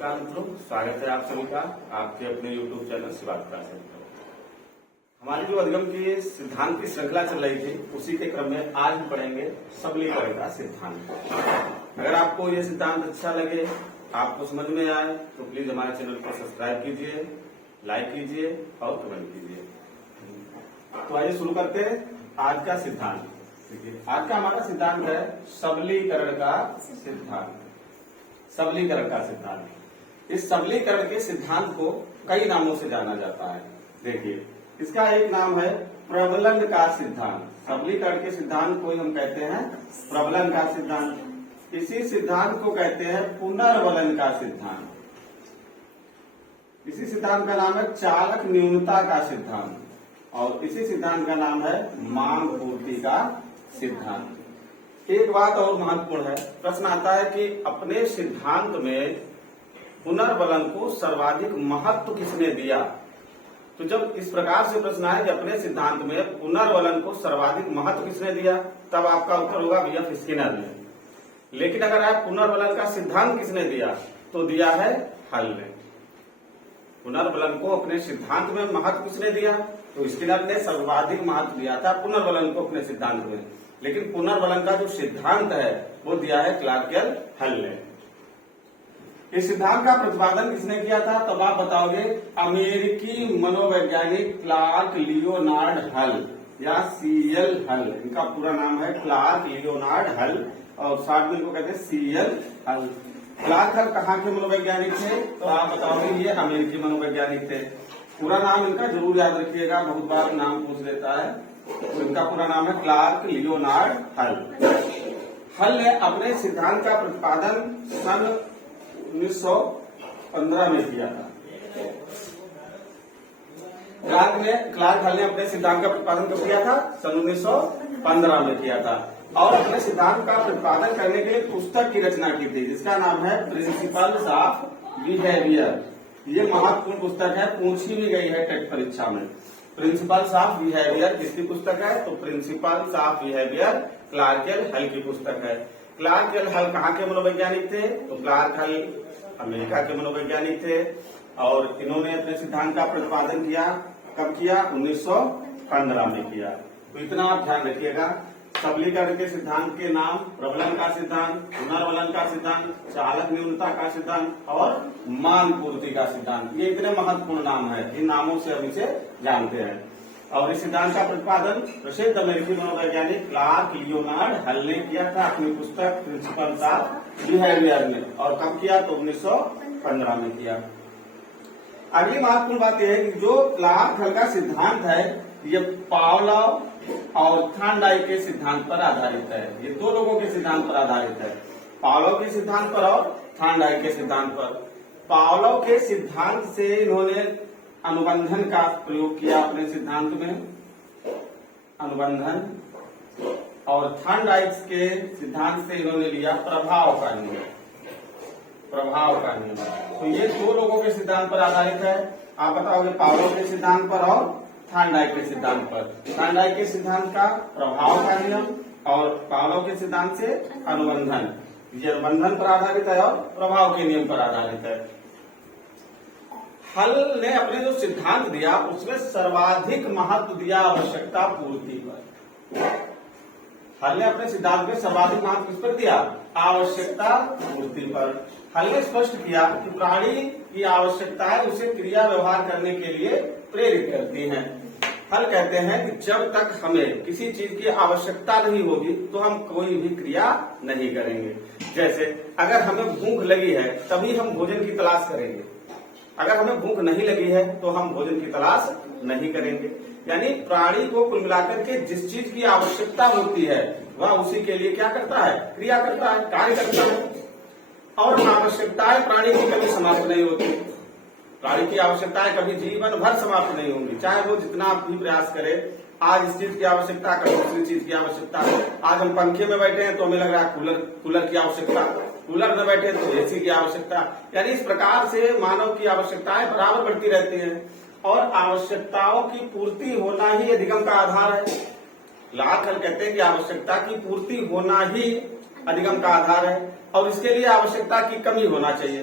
नमस्कार मित्रों, स्वागत है आप सभी का आपके अपने YouTube चैनल शिवाज क्लास में। हमारी जो अधिगम की सिद्धांत की श्रृंखला चल रही थी, उसी के क्रम में आज हम पढ़ेंगे सबलीकरण का सिद्धांत। अगर आपको ये सिद्धांत अच्छा लगे, आपको समझ में आए, तो प्लीज हमारे चैनल को सब्सक्राइब कीजिए, लाइक कीजिए और कमेंट कीजिए। तो आइए शुरू करते हैं आज का सिद्धांत। देखिए, आज का हमारा सिद्धांत है सबलीकरण का सिद्धांत। सबलीकरण का सिद्धांत। इस सबलीकरण के सिद्धांत को कई नामों से जाना जाता है। देखिए, इसका एक नाम है प्रबलन का सिद्धांत। सबलीकरण के सिद्धांत को हम कहते हैं प्रबलन का सिद्धांत। इसी सिद्धांत को कहते हैं पुनर्बलन का सिद्धांत। इसी सिद्धांत का नाम है चालक न्यूनता का सिद्धांत और इसी सिद्धांत का नाम है मांग पूर्ति का सिद्धांत। एक बात और महत्वपूर्ण है, प्रश्न आता है कि अपने सिद्धांत में पुनर्बलन को सर्वाधिक महत्व किसने दिया। तो जब इस प्रकार से प्रश्न आए कि अपने सिद्धांत में पुनर्बलन को सर्वाधिक महत्व किसने दिया, तब आपका उत्तर होगा B.F. स्किनर ने। लेकिन अगर आप पुनर्बलन का सिद्धांत किसने दिया, तो दिया है हल ने। पुनर्बलन को अपने सिद्धांत में महत्व किसने दिया, तो स्किनर ने सर्वाधिक महत्व दिया था पुनर्बलन को अपने सिद्धांत में। लेकिन पुनर्बलन का जो सिद्धांत है वो दिया है क्लार्क हल ने। इस सिद्धांत का प्रतिपादन किसने किया था, तब आप बताओगे अमेरिकी मनोवैज्ञानिक क्लार्क लियोनार्ड हल या CL हल। इनका पूरा नाम है क्लार्क लियोनार्ड हल और शॉर्ट में इनको कहते हैं CL हल। क्लार्क हल कहाँ के मनोवैज्ञानिक थे, तो आप बताओगे ये अमेरिकी मनोवैज्ञानिक थे। पूरा नाम इनका जरूर याद रखिएगा, बहुत बार नाम पूछ लेता है। तो इनका पूरा नाम है क्लार्क लियोनार्ड हल। हल ने अपने सिद्धांत का प्रतिपादन सन 1915 में किया था। क्लार्क हल ने अपने सिद्धांत का प्रतिपादन कब किया था, सन 1915 में किया था और अपने सिद्धांत का प्रतिपादन करने के लिए पुस्तक की रचना की थी जिसका नाम है प्रिंसिपल्स ऑफ बिहेवियर। ये महत्वपूर्ण पुस्तक है, पूछी भी गई है टेट परीक्षा में। प्रिंसिपल्स ऑफ बिहेवियर किसकी पुस्तक है, तो प्रिंसिपल्स ऑफ बिहेवियर क्लार्क हल की पुस्तक है। क्लार्क हल कहाँ के मनोवैज्ञानिक थे, तो क्लार्क हल अमेरिका के मनोवैज्ञानिक थे और इन्होंने अपने सिद्धांत का प्रतिपादन किया। कब किया, 1915 में किया। तो इतना आप ध्यान रखिएगा। सबलीकरण के सिद्धांत के नाम प्रबलन का सिद्धांत, पुनर्बलन का सिद्धांत, चालक न्यूनता का सिद्धांत और मांग पूर्ति का सिद्धांत। ये इतने महत्वपूर्ण नाम है, इन नामों से हम इसे जानते हैं। और इस सिद्धांत का प्रतिपादन प्रसिद्ध अमेरिकी मनोवैज्ञानिक क्लार्क लियोनार्ड हल ने किया था अपनी पुस्तक प्रिंसिपल्स ऑफ बिहेवियर में। और कब किया, तो 1915 में किया। अगली महत्वपूर्ण बात यह है कि जो क्लार्क हल का सिद्धांत है ये पावलोव और थॉर्नडाइक के सिद्धांत पर आधारित है। ये दो लोगों के सिद्धांत पर आधारित है, पावलोव के सिद्धांत पर और थॉर्नडाइक के सिद्धांत पर। पावलोव के सिद्धांत से इन्होंने अनुबंधन का प्रयोग किया अपने सिद्धांत में, अनुबंधन। और थॉर्नडाइक के सिद्धांत से इन्होंने लिया प्रभाव का नियम, प्रभाव का नियम। तो ये दो लोगों के सिद्धांत पर आधारित है। आप बताओगे पावलोव के सिद्धांत पर और थॉर्नडाइक के सिद्धांत पर। थॉर्नडाइक के सिद्धांत का प्रभाव का नियम और पावलोव के सिद्धांत से अनुबंधन। ये अनुबंधन पर आधारित है और प्रभाव के नियम पर आधारित है। हल ने अपने जो सिद्धांत दिया उसमें सर्वाधिक महत्व दिया आवश्यकता पूर्ति पर। हल ने अपने सिद्धांत में सर्वाधिक महत्व किस पर दिया, आवश्यकता पूर्ति पर। हल ने स्पष्ट किया कि प्राणी की आवश्यकताएं उसे क्रिया व्यवहार करने के लिए प्रेरित करती हैं। हल कहते हैं कि जब तक हमें किसी चीज की आवश्यकता नहीं होगी तो हम कोई भी क्रिया नहीं करेंगे। जैसे अगर हमें भूख लगी है तभी हम भोजन की तलाश करेंगे, अगर हमें भूख नहीं लगी है तो हम भोजन की तलाश नहीं करेंगे। यानी प्राणी को कुल मिलाकर के जिस चीज की आवश्यकता होती है वह उसी के लिए क्या करता है, क्रिया करता है, कार्य करता है। और आवश्यकताएं प्राणी की कभी समाप्त नहीं होती। प्राणी की आवश्यकताएं कभी जीवन भर समाप्त नहीं होंगी, चाहे वो जितना भी प्रयास करे। आज इस चीज की आवश्यकता, कल दूसरी चीज की आवश्यकता। आज हम पंखे में बैठे हैं तो हमें लग रहा है कूलर की आवश्यकता, कूलर में बैठे तो AC की आवश्यकता। यानी इस प्रकार से मानव की आवश्यकताएं बराबर बढ़ती रहती हैं और आवश्यकताओं की पूर्ति होना ही अधिगम का आधार है। क्लार्क हल कहते हैं कि आवश्यकता की पूर्ति होना ही अधिगम का आधार है और इसके लिए आवश्यकता की कमी होना चाहिए।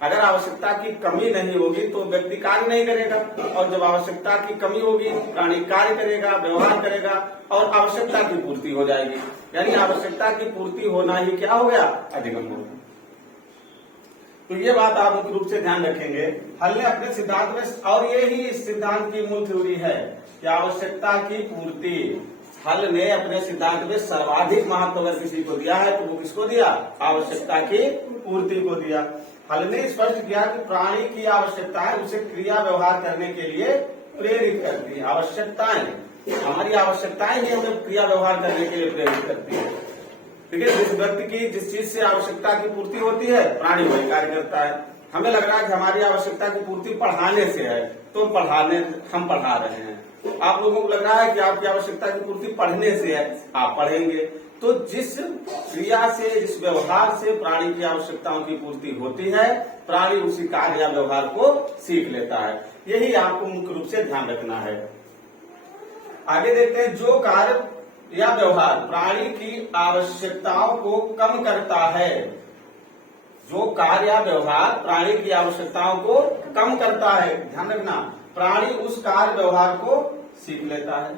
अगर आवश्यकता की कमी नहीं होगी तो व्यक्ति कार्य नहीं करेगा, और जब आवश्यकता की कमी होगी प्राणी कार्य करेगा, व्यवहार करेगा, और आवश्यकता की पूर्ति हो जाएगी। यानी आवश्यकता की पूर्ति होना ही क्या हो गया, अधिगम हो गया। तो ये बात आप मुख्य रूप से ध्यान रखेंगे। हल ने अपने सिद्धांत में, और ये ही इस सिद्धांत की मूल थ्योरी है कि आवश्यकता की पूर्ति, हल ने अपने सिद्धांत में सर्वाधिक महत्व अगर किसी को दिया है तो वो किसको दिया, आवश्यकता की पूर्ति को दिया। हल ने स्पष्ट किया कि प्राणी की आवश्यकताएं उसे क्रिया व्यवहार करने के लिए प्रेरित करती है। आवश्यकताएं, हमारी आवश्यकताएं ही हमें क्रिया व्यवहार करने के लिए प्रेरित करती है। ठीक है, जिस व्यक्ति की जिस चीज से आवश्यकता की पूर्ति होती है प्राणी वही कार्य करता है। हमें लग रहा है कि हमारी आवश्यकता की पूर्ति पढ़ाने से है तो हम पढ़ा रहे हैं। आप लोगों को लग रहा है कि आपकी आवश्यकता की पूर्ति पढ़ने से है, आप पढ़ेंगे। तो जिस क्रिया से, जिस व्यवहार से प्राणी की आवश्यकताओं की पूर्ति होती है, प्राणी उसी कार्य या व्यवहार को सीख लेता है। यही आपको मुख्य रूप से ध्यान रखना है। आगे देखते हैं, जो कार्य या व्यवहार प्राणी की आवश्यकताओं को कम करता है, जो कार्य या व्यवहार प्राणी की आवश्यकताओं को कम करता है, ध्यान रखना, प्राणी उस कार्य व्यवहार को सीख लेता है।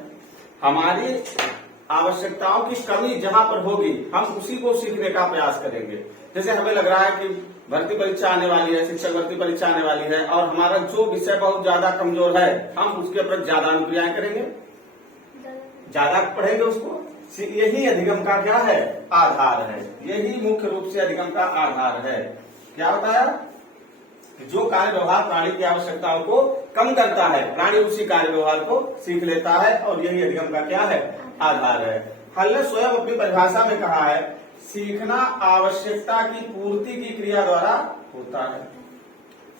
हमारी आवश्यकताओं की कमी जहां पर होगी हम उसी को सीखने का प्रयास करेंगे। जैसे हमें लग रहा है कि भर्ती परीक्षा आने वाली है, शिक्षक भर्ती परीक्षा आने वाली है, और हमारा जो विषय बहुत ज्यादा कमजोर है हम उसके ऊपर ज्यादा अनुक्रियाएं करेंगे, ज्यादा पढ़ेंगे उसको। यही अधिगम का क्या है, आधार है। यही मुख्य रूप से अधिगम का आधार है। क्या बताया, जो कार्य व्यवहार प्राणी की आवश्यकताओं को कम करता है प्राणी उसी कार्य व्यवहार को सीख लेता है, और यही अधिगम का क्या है, आधार है। हल ने स्वयं अपनी परिभाषा में कहा है, सीखना आवश्यकता की पूर्ति की क्रिया द्वारा होता है।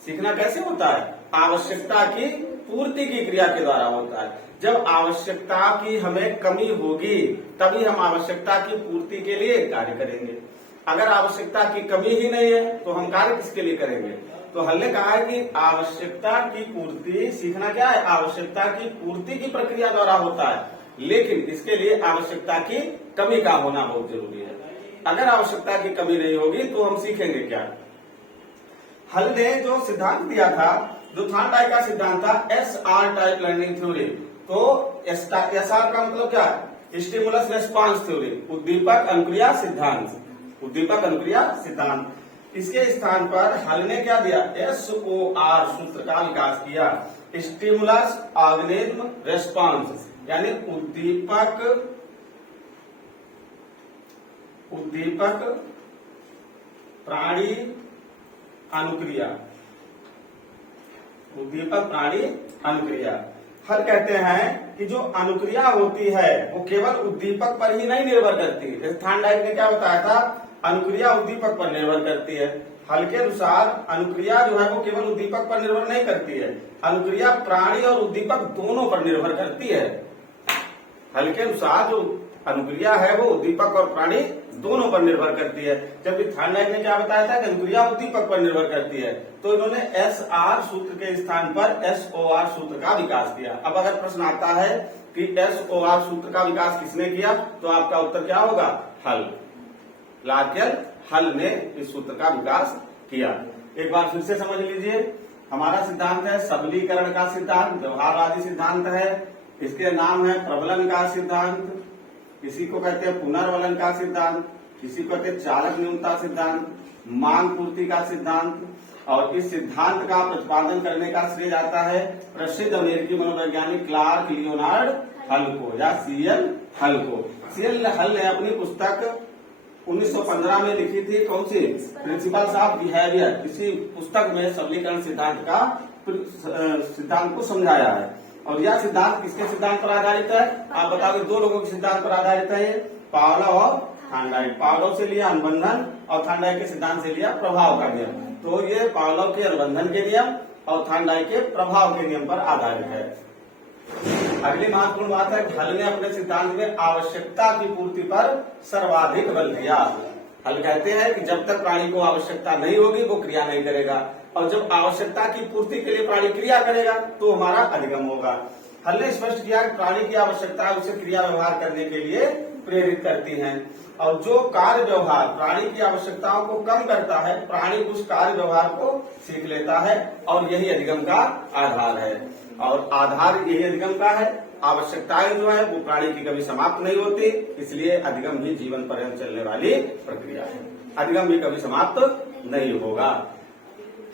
सीखना कैसे होता है, आवश्यकता की पूर्ति की क्रिया के द्वारा होता है। जब आवश्यकता की हमें कमी होगी तभी हम आवश्यकता की पूर्ति के लिए कार्य करेंगे। अगर आवश्यकता की कमी ही नहीं है तो हम कार्य किसके लिए करेंगे। तो हल ने कहा है कि आवश्यकता की पूर्ति, सीखना क्या है, आवश्यकता की पूर्ति की प्रक्रिया द्वारा होता है, लेकिन इसके लिए आवश्यकता की कमी का होना बहुत जरूरी है। अगर आवश्यकता की कमी नहीं होगी तो हम सीखेंगे क्या। हल ने जो सिद्धांत दिया था, जो थॉर्नडाइक का सिद्धांत था, SR टाइप लर्निंग थ्योरी। तो SR का मतलब क्या है, स्टिमुलस रेस्पॉन्स थ्योरी, उद्दीपक अनुक्रिया सिद्धांत, उद्दीपक अनुक्रिया सिद्धांत। इसके स्थान पर हल ने क्या दिया, SOR सूत्र का विकास किया, स्टिमुलस ऑर्गेनिज्म रेस्पॉन्स, यानी उद्दीपक प्राणी अनुक्रिया, उद्दीपक प्राणी अनुक्रिया। हल कहते हैं कि जो अनुक्रिया होती है वो केवल उद्दीपक पर ही नहीं निर्भर करती। जैसे थॉर्नडाइक ने क्या बताया था, अनुक्रिया उद्दीपक पर निर्भर करती है। हल के अनुसार अनुक्रिया जो है वो केवल उद्दीपक पर निर्भर नहीं करती है, अनुक्रिया प्राणी और उद्दीपक दोनों पर निर्भर करती है। हल के अनुसार जो अनुक्रिया है वो उद्दीपक और प्राणी दोनों पर निर्भर करती है, जबकि थॉर्नडाइक ने क्या बताया था कि अनुक्रिया उद्दीपक पर निर्भर करती है। तो इन्होंने SR सूत्र के स्थान पर SOR सूत्र का विकास किया। अब अगर प्रश्न आता है कि SOR सूत्र का विकास किसने किया, तो आपका उत्तर क्या होगा, हल। लार्केल हल ने इस सूत्र का विकास किया। एक बार फिर से समझ लीजिए, हमारा सिद्धांत है सबलीकरण का सिद्धांत, व्यवहारवादी सिद्धांत है। इसके नाम है प्रबलन का सिद्धांत, किसी को कहते हैं पुनर्वलन का सिद्धांत, किसी को कहते हैं चालक न्यूनता सिद्धांत, मांग पूर्ति का सिद्धांत। और इस सिद्धांत का प्रतिपादन करने का श्रेय जाता है प्रसिद्ध अमेरिकी मनोवैज्ञानिक क्लार्क लियोनार्ड हल को, या CL हल को। CL हल ने अपनी पुस्तक 1915 में लिखी थी, कौन सी, प्रिंसिपल्स ऑफ बिहेवियर। इसी पुस्तक में सबलीकरण सिद्धांत को समझाया है। और यह सिद्धांत किसके सिद्धांत पर आधारित है, आप बताओगे, दो लोगों के सिद्धांत पर आधारित है, पावलोव और थॉर्नडाइक। पावलोव से लिया अनुबंधन और थॉर्नडाइक के सिद्धांत से लिया प्रभाव का नियम। तो ये पावलोव के अनुबंधन के नियम और थॉर्नडाइक के प्रभाव के नियम पर आधारित है। अगली महत्वपूर्ण बात है, हल ने अपने सिद्धांत में आवश्यकता की पूर्ति पर सर्वाधिक बल दिया। हल कहते हैं कि जब तक प्राणी को आवश्यकता नहीं होगी वो क्रिया नहीं करेगा, और जब आवश्यकता की पूर्ति के लिए प्राणी क्रिया करेगा तो हमारा अधिगम होगा। हल ने स्पष्ट किया कि प्राणी की आवश्यकता उसे क्रिया व्यवहार करने के लिए प्रेरित करती हैं, और जो कार्य व्यवहार प्राणी की आवश्यकताओं को कम करता है, प्राणी उस कार्य व्यवहार को सीख लेता है और यही अधिगम का आधार है। और आधार यही अधिगम का है। आवश्यकताएं जो है वो प्राणी की कभी समाप्त नहीं होती, इसलिए अधिगम ही जीवन पर्यंत चलने वाली प्रक्रिया है। अधिगम भी कभी समाप्त नहीं होगा।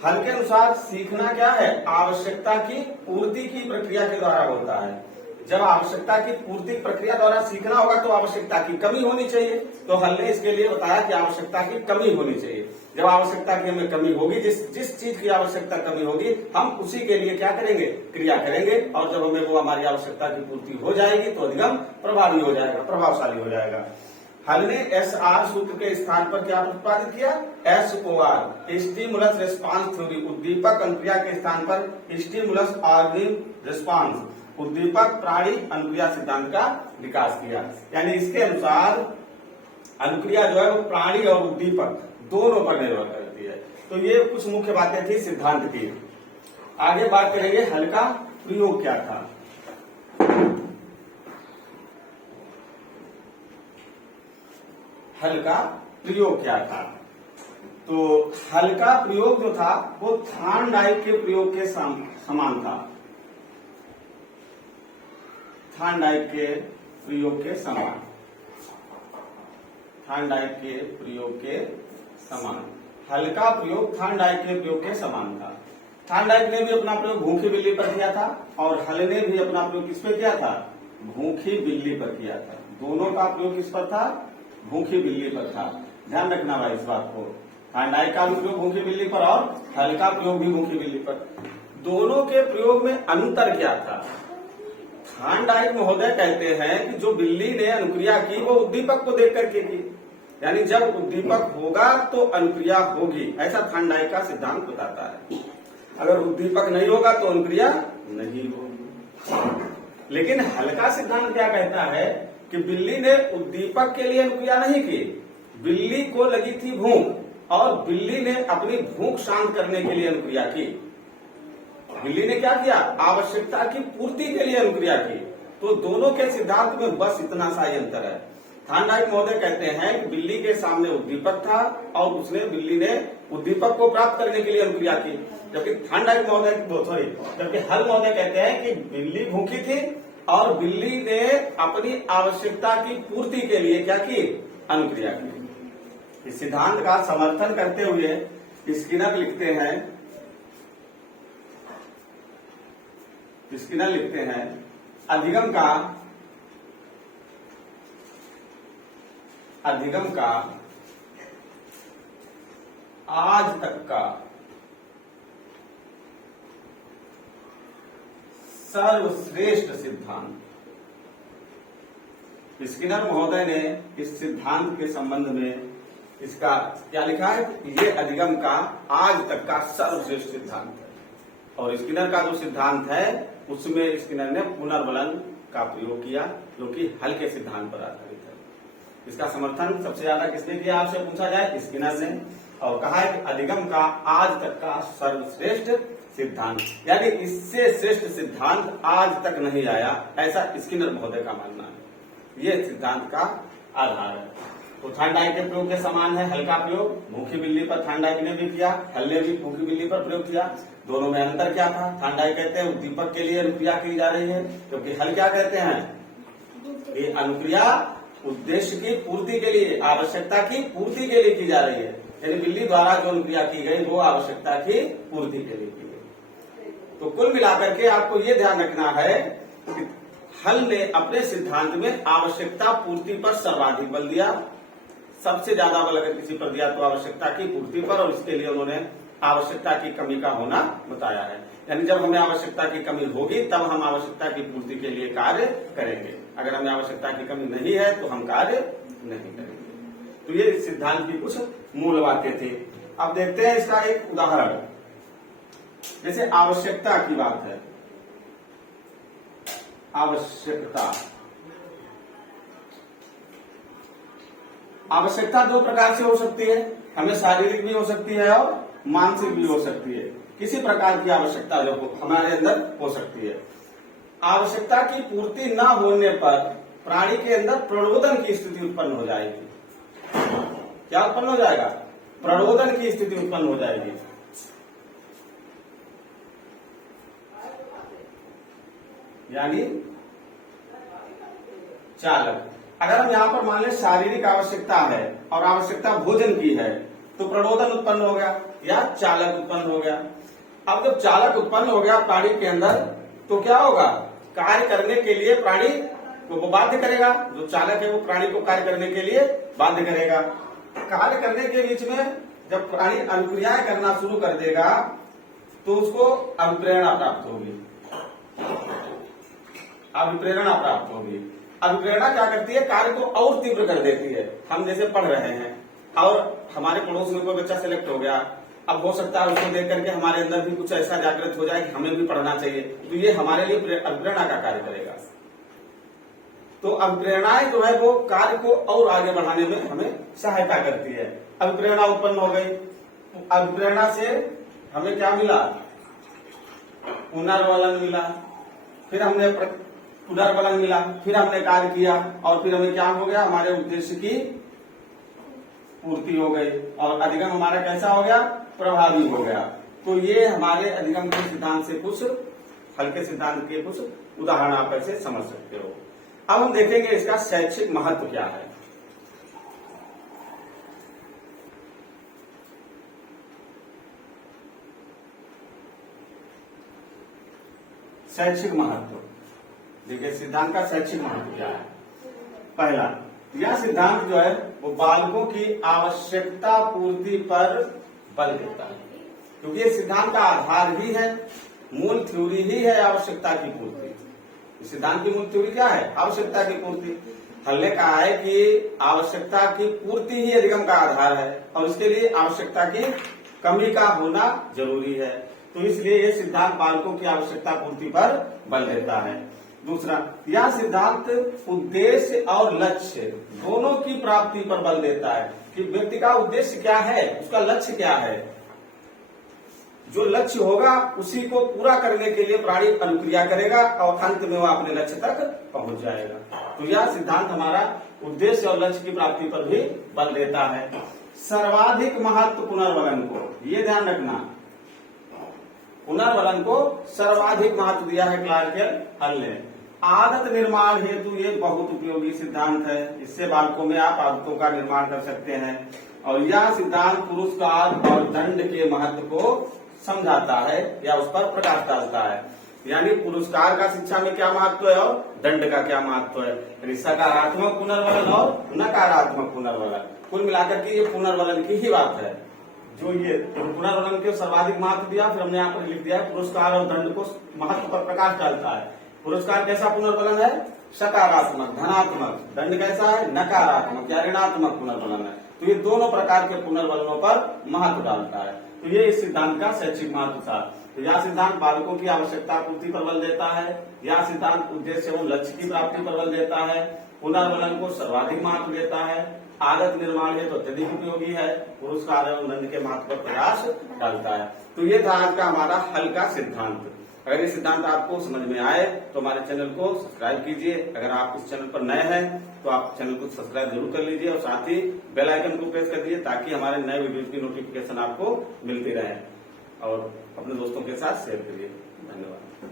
हल के अनुसार सीखना क्या है? आवश्यकता की पूर्ति की प्रक्रिया के द्वारा होता है। जब आवश्यकता की पूर्ति प्रक्रिया द्वारा सीखना होगा तो आवश्यकता की कमी होनी चाहिए। तो हल ने इसके लिए बताया कि आवश्यकता की कमी होनी चाहिए। जब आवश्यकता की हमें कमी होगी, जिस चीज की आवश्यकता कमी होगी, हम उसी के लिए क्या करेंगे? क्रिया करेंगे। और जब हमें वो हमारी आवश्यकता की पूर्ति हो जाएगी तो अधिगम प्रभावी हो जाएगा, प्रभावशाली हो जाएगा। हल ने SR सूत्र के स्थान पर क्या प्रतिपादित किया? SOR, stimulus response theory. उद्दीपक अनुक्रिया के स्थान पर स्टिमुलस ऑर्गेनिक रेस्पॉन्स, उद्दीपक प्राणी अनुक्रिया सिद्धांत का विकास किया। यानी इसके अनुसार अनुक्रिया जो है वो प्राणी और उद्दीपक दोनों पर निर्भर करती है। तो ये कुछ मुख्य बातें थी सिद्धांत की। आगे बात करेंगे हल का प्रयोग क्या था। हल का प्रयोग क्या था? तो हल का प्रयोग जो था वो थॉर्नडाइक के प्रयोग के समान था। थॉर्नडाइक के प्रयोग के समान, थॉर्नडाइक के प्रयोग के समान। हल का प्रयोग थॉर्नडाइक के प्रयोग के समान था। थॉर्नडाइक ने भी अपना प्रयोग भूखी बिल्ली पर किया था और हल ने भी अपना प्रयोग किस पे किया था? भूखी बिल्ली पर किया था। दोनों का प्रयोग किस पर था? भूखी बिल्ली पर था। ध्यान रखना भाई इस बात को। थॉर्नडाइक का प्रयोग भूखी बिल्ली पर और हल का प्रयोग भी भूखी बिल्ली पर। दोनों के प्रयोग में अंतर क्या था? थॉर्नडाइक महोदय कहते हैं कि जो बिल्ली ने अनुक्रिया की वो उद्दीपक को देख करके की, यानी जब उद्दीपक होगा तो अनुक्रिया होगी, ऐसा थॉर्नडाइक का सिद्धांत बताता है। अगर उद्दीपक नहीं होगा तो अनुक्रिया नहीं होगी। लेकिन हल का सिद्धांत क्या कहता है कि बिल्ली ने उद्दीपक के लिए अनुक्रिया नहीं की, बिल्ली को लगी थी भूख और बिल्ली ने अपनी भूख शांत करने के लिए अनुक्रिया की। बिल्ली ने क्या किया? आवश्यकता की पूर्ति के लिए अनुक्रिया की। तो दोनों के सिद्धांत में बस इतना सा ही अंतर है। थॉर्नडाइक महोदय कहते हैं कि बिल्ली के सामने उद्दीपक था और बिल्ली ने उद्दीपक को प्राप्त करने के लिए अनुक्रिया की, जबकि थॉर्नडाइक महोदय जबकि हल महोदय कहते हैं कि बिल्ली भूखी थी और बिल्ली ने अपनी आवश्यकता की पूर्ति के लिए क्या की? अनुक्रिया की। इस सिद्धांत का समर्थन करते हुए स्किनर लिखते हैं अधिगम का आज तक का सर्वश्रेष्ठ सिद्धांत। स्किनर महोदय ने इस सिद्धांत के संबंध में इसका क्या लिखा है? ये अधिगम का आज तक का सर्वश्रेष्ठ सिद्धांत है। और स्किनर का जो सिद्धांत है उसमें स्किनर ने पुनर्बलन का प्रयोग किया जो कि हल के सिद्धांत पर आधारित है। इसका समर्थन सबसे ज्यादा किसने किया आपसे पूछा जाए? स्किनर ने। और कहा है कि अधिगम का आज तक का सर्वश्रेष्ठ सिद्धांत, यानी इससे श्रेष्ठ सिद्धांत आज तक नहीं आया, ऐसा स्किनर महोदय का मानना है। ये सिद्धांत का आधार है। तो थॉर्नडाइक के प्रयोग के समान है हल का प्रयोग। भूखी बिल्ली पर थॉर्नडाइक ने भी किया, हल ने भी भूखी बिल्ली पर प्रयोग किया। दोनों में अंतर क्या था? थॉर्नडाइक कहते हैं उद्दीपक के लिए अनुक्रिया की जा रही है, क्योंकि हल क्या कहते हैं? ये अनुक्रिया उद्देश्य की पूर्ति के लिए, आवश्यकता की पूर्ति के लिए की जा रही है। यानी बिल्ली द्वारा जो अनुक्रिया की गई वो आवश्यकता की पूर्ति के लिए की गई। तो कुल मिलाकर के आपको ये ध्यान रखना है कि हल ने अपने सिद्धांत में आवश्यकता पूर्ति पर सर्वाधिक बल दिया। सबसे ज्यादा बल अगर किसी पर दिया तो आवश्यकता की पूर्ति पर, और इसके लिए उन्होंने आवश्यकता की कमी का होना बताया है। यानी जब हमें आवश्यकता की कमी होगी तब हम आवश्यकता की पूर्ति के लिए कार्य करेंगे। अगर हमें आवश्यकता की कमी नहीं है तो हम कार्य नहीं करेंगे। तो ये इस सिद्धांत की कुछ मूल बातें थी। अब देखते हैं इसका एक उदाहरण। जैसे आवश्यकता की बात है, आवश्यकता दो प्रकार से हो सकती है, हमें शारीरिक भी हो सकती है और मानसिक भी हो सकती है। किसी प्रकार की आवश्यकता जो हमारे अंदर हो सकती है। आवश्यकता की पूर्ति न होने पर प्राणी के अंदर प्रणोदन की स्थिति उत्पन्न हो जाएगी। क्या उत्पन्न हो जाएगा? प्रणोदन की स्थिति उत्पन्न हो जाएगी। यानी चालक। अगर हम यहाँ पर मान लें शारीरिक आवश्यकता है और आवश्यकता भोजन की है तो प्रणोदन उत्पन्न हो गया या चालक उत्पन्न हो गया। अब जब चालक उत्पन्न हो गया प्राणी के अंदर तो क्या होगा? कार्य करने के लिए प्राणी को वो बाध्य करेगा। जो चालक है वो प्राणी को कार्य करने के लिए बाध्य करेगा। कार्य करने के बीच में जब प्राणी अनुक्रियाएं करना शुरू कर देगा तो उसको अभिप्रेरणा प्राप्त होगी। अभिप्रेरणा प्राप्त होगी। अभिप्रेरणा क्या करती है? कार्य को और तीव्र कर देती है। हम जैसे पढ़ रहे हैं और हमारे पड़ोस में कोई बच्चा सेलेक्ट हो गया, अब हो सकता है उसको देख करके हमारे अंदर भी कुछ ऐसा जागृत हो जाए कि हमें भी पढ़ना चाहिए, तो ये हमारे लिए अभिप्रेरणा का कार्य करेगा। तो अभिप्रेरणाएं जो है वो कार्य को और आगे बढ़ाने में हमें सहायता करती है। अभिप्रेरणा उत्पन्न हो गई, अभिप्रेरणा से हमें क्या मिला? पुनर्वलन मिला। फिर हमने पुनर्वलन मिला, फिर हमने कार्य किया और फिर हमें क्या हो गया? हमारे उद्देश्य की पूर्ति हो गई और अधिगम हमारा कैसा हो गया? प्रभावी हो गया। तो ये हमारे अधिगम के सिद्धांत से कुछ हल्के सिद्धांत के कुछ उदाहरण आप ऐसे समझ सकते हो। अब हम देखेंगे इसका शैक्षिक महत्व क्या है। शैक्षिक महत्व देखिए, सिद्धांत का शैक्षिक महत्व क्या है। पहला, यह सिद्धांत जो है वो बालकों की आवश्यकता पूर्ति पर बल देता है, क्योंकि ये सिद्धांत का आधार ही है, मूल थ्योरी ही है आवश्यकता की पूर्ति। इस सिद्धांत की मूल थ्योरी क्या है? आवश्यकता की पूर्ति। हमने कहा है कि आवश्यकता की पूर्ति ही अधिगम का आधार है और इसके लिए आवश्यकता की कमी का होना जरूरी है। तो इसलिए ये सिद्धांत बालकों की आवश्यकता पूर्ति पर बल देता है। दूसरा, यह सिद्धांत उद्देश्य और लक्ष्य दोनों की प्राप्ति पर बल देता है कि व्यक्ति का उद्देश्य क्या है, उसका लक्ष्य क्या है। जो लक्ष्य होगा उसी को पूरा करने के लिए प्राणी अनुक्रिया करेगा और अंत में वह अपने लक्ष्य तक पहुंच जाएगा। तो यह सिद्धांत हमारा उद्देश्य और लक्ष्य की प्राप्ति पर भी बल देता है। सर्वाधिक महत्व पुनर्वलन को, ये ध्यान रखना, पुनर्वलन को सर्वाधिक महत्व दिया है क्लार्क हल ने। आदत निर्माण हेतु ये बहुत उपयोगी सिद्धांत है। इससे बालकों में आप आदतों का निर्माण कर सकते हैं और यह सिद्धांत पुरस्कार और दंड के महत्व को समझाता है या उस पर प्रकाश डालता है। यानी पुरस्कार का शिक्षा में क्या महत्व है और दंड का क्या महत्व है। यानी सकारात्मक पुनर्वलन और नकारात्मक पुनर्वलन, कुल मिलाकर के ये पुनर्वलन की ही बात है। जो ये पुनर्वलन के सर्वाधिक महत्व दिया, फिर हमने यहाँ पर लिख दिया है पुरस्कार और दंड को महत्व पर प्रकाश डालता है। पुरस्कार कैसा पुनर्वलन है? सकारात्मक, धनात्मक। दंड कैसा है? नकारात्मक या ऋणात्मक पुनर्वलन है। तो ये दोनों प्रकार के पुनर्वलनों पर महत्व डालता है। तो ये इस सिद्धांत का शैक्षिक महत्व था। तो यह सिद्धांत बालकों की आवश्यकता पूर्ति पर बल देता है, यह सिद्धांत उद्देश्य एवं लक्ष्य की प्राप्ति पर बल देता है, पुनर्वलन को सर्वाधिक महत्व देता है, आदत निर्माण है तो अत्यधिक उपयोगी है, पुरस्कार एवं दंड के महत्व पर प्रकाश डालता है। तो ये था आज का हमारा हल का सिद्धांत। अगर ये सिद्धांत आपको समझ में आए तो हमारे चैनल को सब्सक्राइब कीजिए। अगर आप इस चैनल पर नए हैं तो आप चैनल को सब्सक्राइब जरूर कर लीजिए और साथ ही बेल आइकन को प्रेस कर दीजिए ताकि हमारे नए वीडियो की नोटिफिकेशन आपको मिलती रहे और अपने दोस्तों के साथ शेयर करिए। धन्यवाद।